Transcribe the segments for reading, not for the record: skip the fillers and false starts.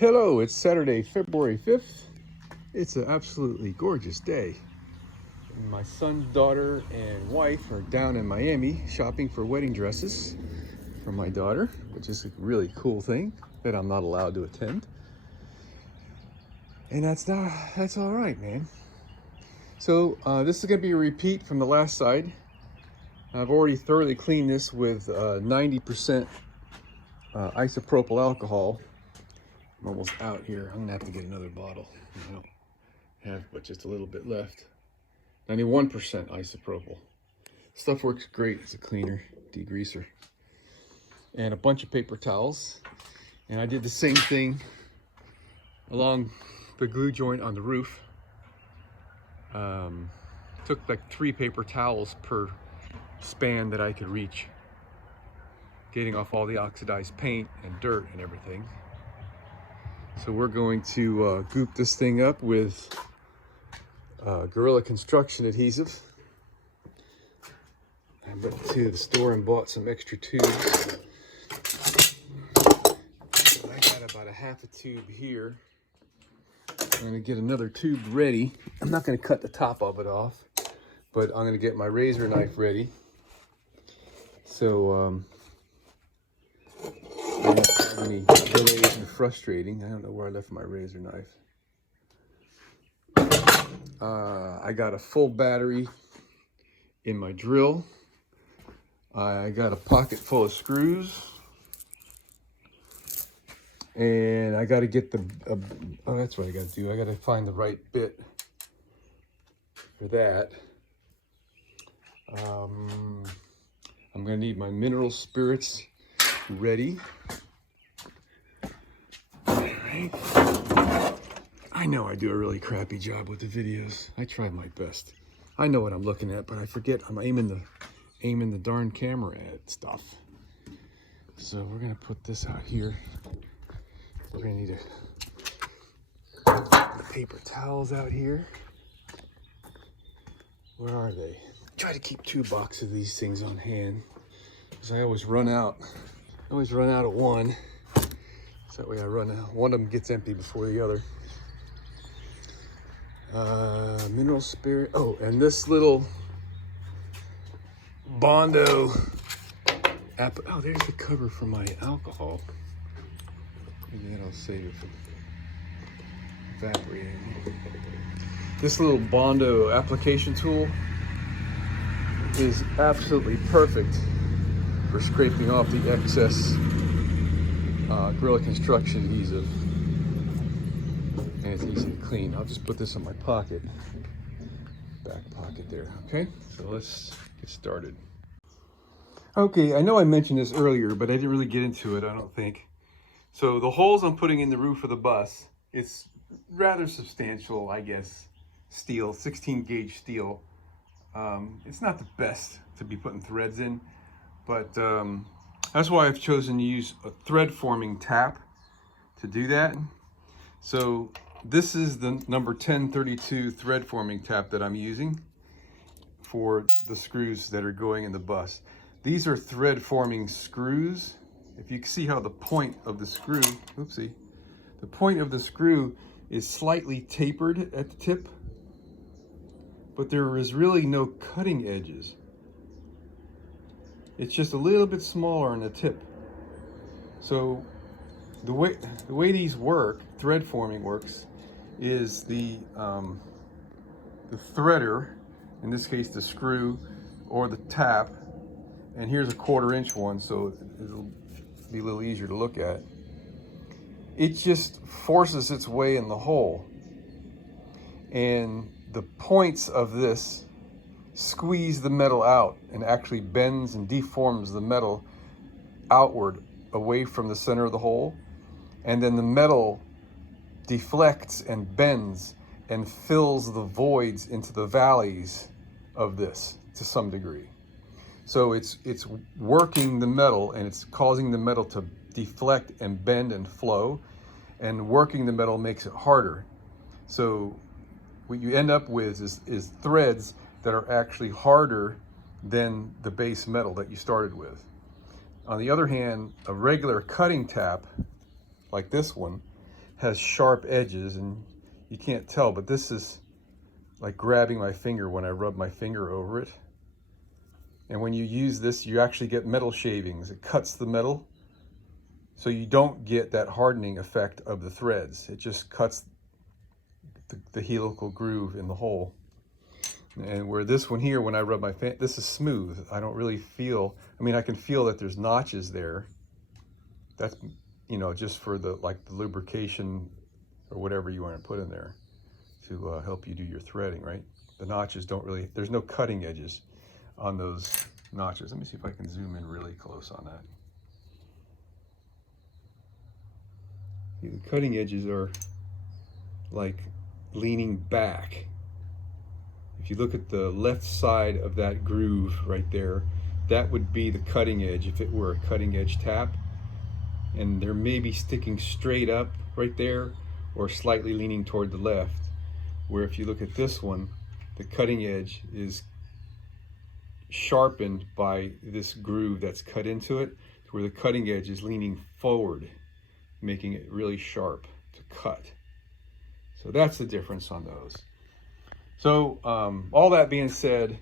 Hello, it's Saturday, February 5th. It's an absolutely gorgeous day. My son's daughter and wife are down in Miami shopping for wedding dresses for my daughter, which is a really cool thing that I'm not allowed to attend. And that's all right, man. So this is gonna be a repeat from the last side. I've already thoroughly cleaned this with 90% isopropyl alcohol. I'm almost out here. I'm gonna have to get another bottle. I don't have but just a little bit left. 91% isopropyl. Stuff works great as a cleaner, degreaser. And a bunch of paper towels. And I did the same thing along the glue joint on the roof. Took like 3 paper towels per span that I could reach, getting off all the oxidized paint and dirt and everything. So we're going to goop this thing up with Gorilla Construction adhesive. I went to the store and bought some extra tubes. So I got about a half a tube here. I'm going to get another tube ready. I'm not going to cut the top of it off, but I'm going to get my razor knife ready. So any delays and frustrating. I don't know where I left my razor knife. I got a full battery in my drill. I got a pocket full of screws. And I got to get the, oh, that's what I got to do. I got to find the right bit for that. I'm going to need my mineral spirits ready. Alright. I know I do a really crappy job with the videos. I try my best. I know what I'm looking at, but I forget I'm aiming the darn camera at stuff. So we're gonna put this out here. We're gonna need the paper towels out here. Where are they? Try to keep 2 boxes of these things on hand, because I always run out. I always run out of one. So that way I run out. One of them gets empty before the other. Mineral spirit. Oh, and this little Bondo app. Oh, there's the cover for my alcohol. Maybe that'll save it from evaporating. This little Bondo application tool is absolutely perfect for scraping off the excess Gorilla Construction adhesive, and it's easy to clean. I'll just put this in my pocket, back pocket there. Okay, so let's get started. Okay, I know I mentioned this earlier, but I didn't really get into it, I don't think. So the holes I'm putting in the roof of the bus, it's rather substantial, I guess, steel, 16 gauge steel. It's not the best to be putting threads in, but that's why I've chosen to use a thread forming tap to do that. So this is the number 1032 thread forming tap that I'm using for the screws that are going in the bus. These are thread forming screws. If you can see how the point of the screw, oopsie, the point of the screw is slightly tapered at the tip, but there is really no cutting edges. It's just a little bit smaller on the tip. So the way these work, thread forming works, is the threader, in this case the screw or the tap, and here's a 1/4 inch one, so it'll be a little easier to look at. It just forces its way in the hole, and the points of this squeeze the metal out and actually bends and deforms the metal outward away from the center of the hole, and then the metal deflects and bends and fills the voids into the valleys of this to some degree. So it's working the metal, and it's causing the metal to deflect and bend and flow, and working the metal makes it harder. So what you end up with is threads that are actually harder than the base metal that you started with. On the other hand, a regular cutting tap like this one has sharp edges, and you can't tell, but this is like grabbing my finger when I rub my finger over it. And when you use this, you actually get metal shavings. It cuts the metal, so you don't get that hardening effect of the threads. It just cuts the helical groove in the hole. And where this one here, when I rub my finger, this is smooth. I don't really feel, I mean, I can feel that there's notches there. That's, you know, just for the, like the lubrication or whatever you want to put in there to help you do your threading, right? The notches don't really, there's no cutting edges on those notches. Let me see if I can zoom in really close on that. See, the cutting edges are like leaning back. If you look at the left side of that groove right there, that would be the cutting edge if it were a cutting edge tap. And they're maybe sticking straight up right there or slightly leaning toward the left. Where if you look at this one, the cutting edge is sharpened by this groove that's cut into it, where the cutting edge is leaning forward, making it really sharp to cut. So that's the difference on those. So all that being said,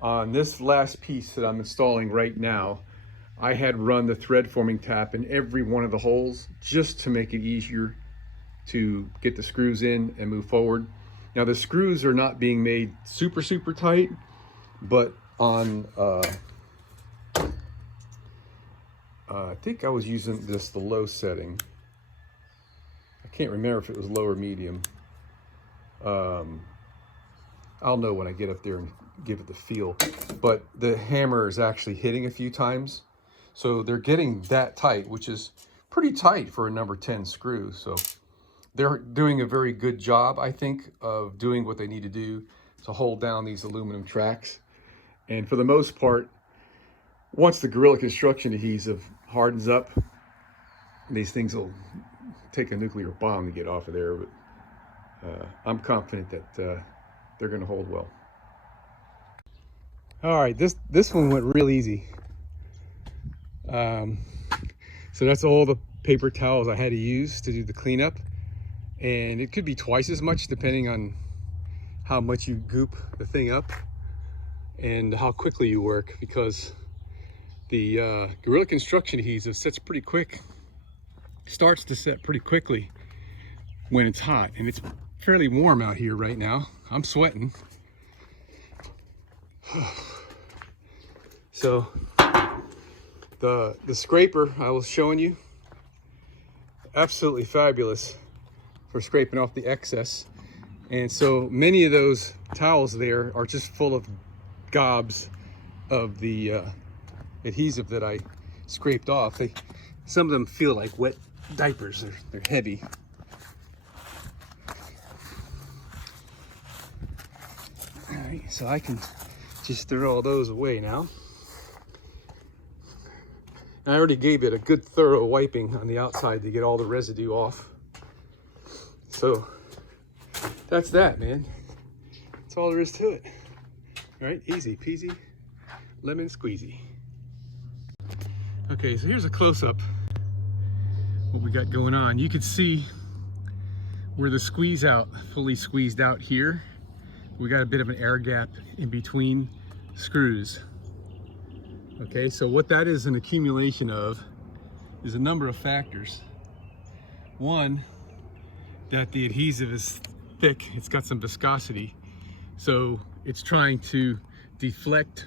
on this last piece that I'm installing right now, I had run the thread forming tap in every one of the holes just to make it easier to get the screws in and move forward. Now the screws are not being made super tight, but on I think I was using the low setting. I can't remember if it was low or medium. I'll know when I get up there and give it the feel, but the hammer is actually hitting a few times. So they're getting that tight, which is pretty tight for a number 10 screw. So they're doing a very good job, I think, of doing what they need to do to hold down these aluminum tracks. And for the most part, once the Gorilla Construction adhesive hardens up, these things will take a nuclear bomb to get off of there. But I'm confident that they're going to hold well. All right, this one went real easy. So that's all the paper towels I had to use to do the cleanup, and it could be twice as much depending on how much you goop the thing up and how quickly you work, because the Gorilla Construction adhesive sets pretty quick, starts to set pretty quickly when it's hot, and it's fairly warm out here right now. I'm sweating. So the scraper I was showing you, absolutely fabulous for scraping off the excess. And so many of those towels there are just full of gobs of the adhesive that I scraped off. Some of them feel like wet diapers. They're heavy. All right, so I can just throw all those away now. I already gave it a good thorough wiping on the outside to get all the residue off. So that's that, man. That's all there is to it. All right, easy peasy, lemon squeezy. Okay, so here's a close-up what we got going on. You can see where the squeeze out, fully squeezed out here. We got a bit of an air gap in between screws. Okay, so what that is an accumulation of is a number of factors. One, that the adhesive is thick, it's got some viscosity, so it's trying to deflect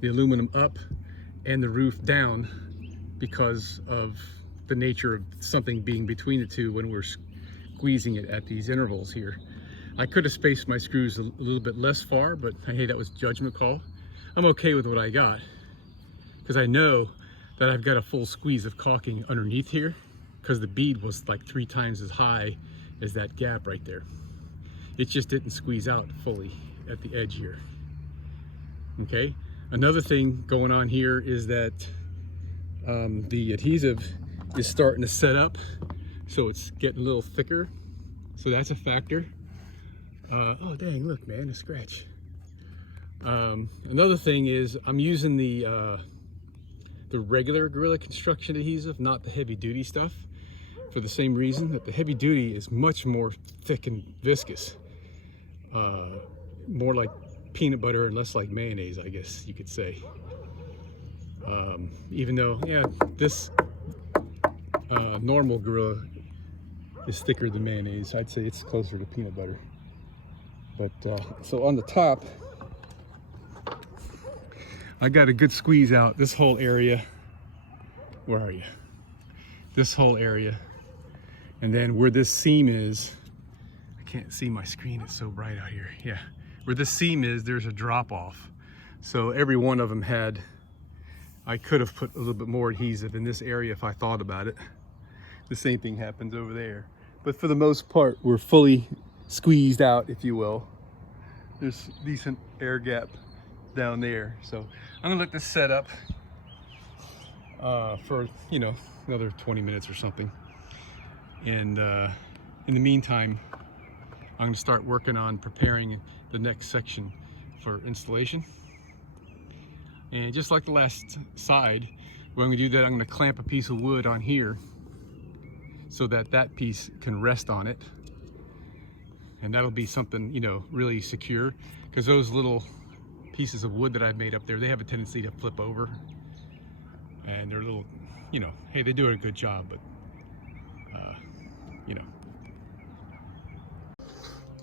the aluminum up and the roof down because of the nature of something being between the two when we're squeezing it at these intervals here. I could have spaced my screws a little bit less far, but hey, that was judgment call. I'm okay with what I got, because I know that I've got a full squeeze of caulking underneath here, because the bead was like 3 times as high as that gap right there. It just didn't squeeze out fully at the edge here. Okay, another thing going on here is that the adhesive is starting to set up, so it's getting a little thicker, so that's a factor. Oh dang, look man, a scratch. Another thing is I'm using the regular Gorilla Construction adhesive, not the heavy duty stuff, for the same reason that the heavy duty is much more thick and viscous. More like peanut butter and less like mayonnaise, I guess you could say. Even though, yeah, this normal Gorilla is thicker than mayonnaise. I'd say it's closer to peanut butter. But so on the top, I got a good squeeze out this whole area. Where are you? This whole area. And then where this seam is, I can't see my screen, it's so bright out here. Yeah, where this seam is, there's a drop off. So every one of them had, I could have put a little bit more adhesive in this area if I thought about it. The same thing happens over there. But for the most part, we're fully squeezed out, if you will. There's decent air gap down there. So I'm gonna let this set up for, you know, another 20 minutes or something. And in the meantime, I'm gonna start working on preparing the next section for installation. And just like the last side, when we do that, I'm gonna clamp a piece of wood on here so that that piece can rest on it. And that'll be something, you know, really secure, because those little pieces of wood that I've made up there, they have a tendency to flip over. And they're a little, you know, hey, they do a good job, but, you know.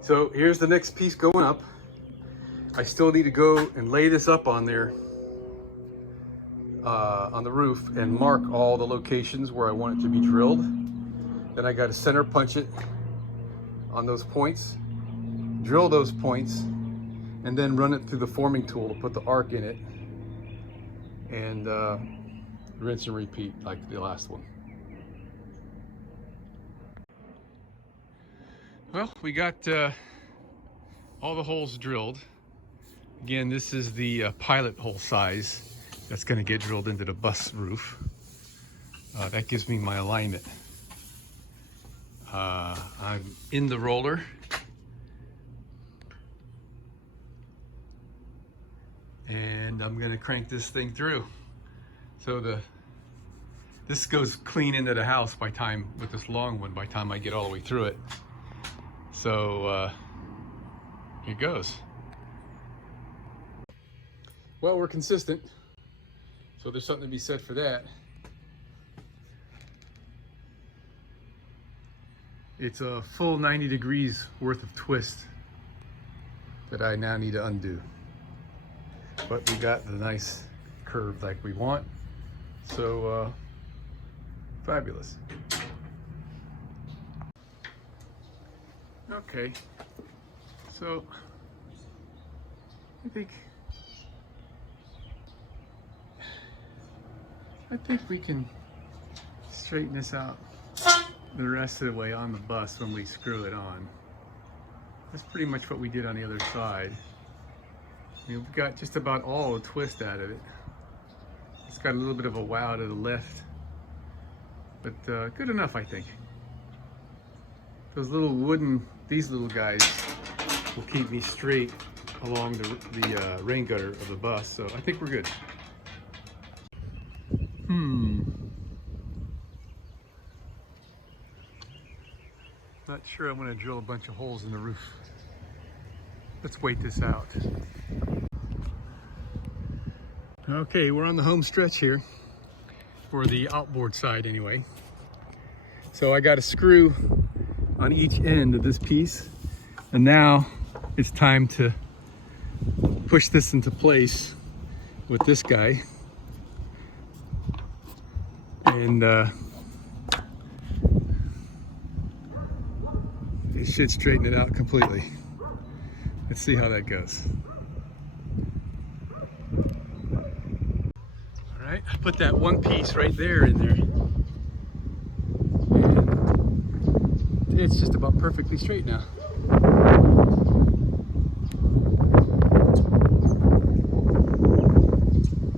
So here's the next piece going up. I still need to go and lay this up on there, on the roof, and mark all the locations where I want it to be drilled. Then I got to center punch it on those points, drill those points, and then run it through the forming tool to put the arc in it, and rinse and repeat like the last one. Well, we got all the holes drilled. Again, this is the pilot hole size that's going to get drilled into the bus roof. That gives me my alignment. I'm in the roller. And I'm gonna crank this thing through. So this goes clean into the house by time, with this long one, by time I get all the way through it. So here goes. Well, we're consistent, so there's something to be said for that. It's a full 90 degrees worth of twist that I now need to undo. But we got the nice curve like we want. So fabulous. Okay, so I think we can straighten this out the rest of the way on the bus when we screw it on. That's pretty much what we did on the other side. I mean, we've got just about all the twist out of it. It's got a little bit of a wow to the left, but good enough, I think. Those little wooden, these little guys will keep me straight along the rain gutter of the bus, so I think we're good. Not sure I'm gonna drill a bunch of holes in the roof. Let's wait this out. Okay, we're on the home stretch here, for the outboard side anyway. So I got a screw on each end of this piece, and now it's time to push this into place with this guy. And it should straighten it out completely. Let's see how that goes. All right, I put that one piece right there in there. And it's just about perfectly straight now.